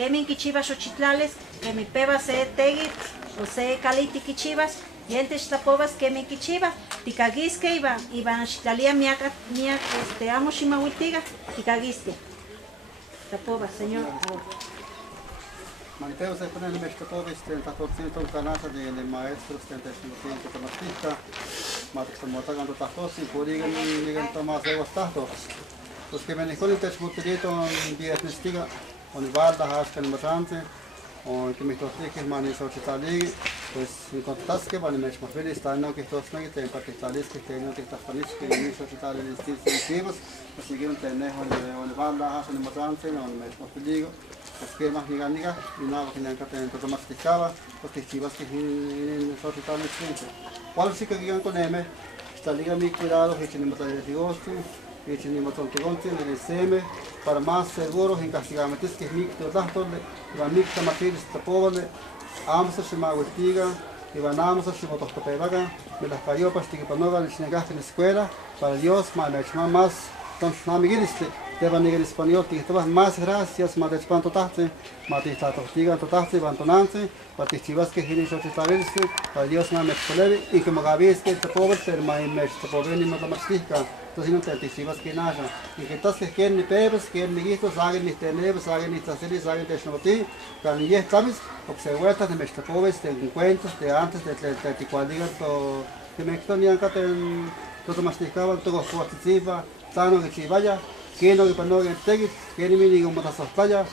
quemin kichivas ochitlales, quemin pebas se teguit, o se caliti kichivas, yentes tlapovas quemin kichivas, ticaguisque iban chitlalia miak amo ximahuiltiga, ticaguisque. Tlapovas, señor. Maniteo se pone el mextopovis, 30% canasta de maestros, 35% tomatica, matrix motagan to tajos y purigan ligan tomas de guastahtos. Los que me nicolin te escutirito en viernestica, on valda hascan matante, on que me tostiques manis ochitali, pues en contasque van me más feliz están que todos no que te particulares que tengo que estar feliz que me ochitali distintivos, pues siguieron tener on valda hascan matante, on me más feliz. Pues que más niga y nada que nunca te tomasticaba, pues que chivas que en nosotros tal vez. ¿Cuál sí que digan con M? Está liga mi cuidado, que tiene más de agosto, que tiene más de conte, el SM, para más seguros en castigamente es que mi que tanto la mixta materia está pobre, ambos se me agustiga, y vanamos a su motostopedaga, me las cayó para que para no ganar en la escuela, para Dios, más, entonces no me guiste. Deba en español, que estabas más gracias, más espanto taste, más de esta tortiga, totaste, bantonante, para que chivas que giren sobre esta vez, para Dios más me explore, y como gavis que te pobre ser más me explore ni más la mastica, entonces no te chivas que nada, y que estás que quieren ni pebes, quieren ni guitos, hagan ni teneves, hagan ni taceres, hagan de snoti, cuando ya sabes, observa de me explore, de encuentros, de antes, de cuadrigas, que me exponían que todo masticaban, todo participa, sano que chivaya. Que no que para no que tegit, que ni me digan matas playa,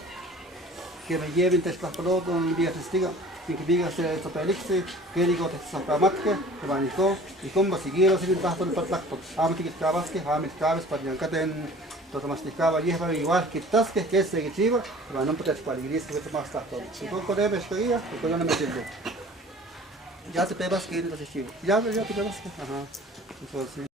que me lleven te estas palo con vía testiga, que diga se esto pelixi, que digo te sacamatke, que vanito, y como siguieron sin tasto el patlacto, amti que cabas que amti cabas para yancaten todo masticaba y es igual que tas que se chiva, pero no puedes cualigris que te más tasto. Si tú con debes que ir, pues no me entiendo. Ya te pebas que ir entonces chivo. Ya te pebas que, ajá. Entonces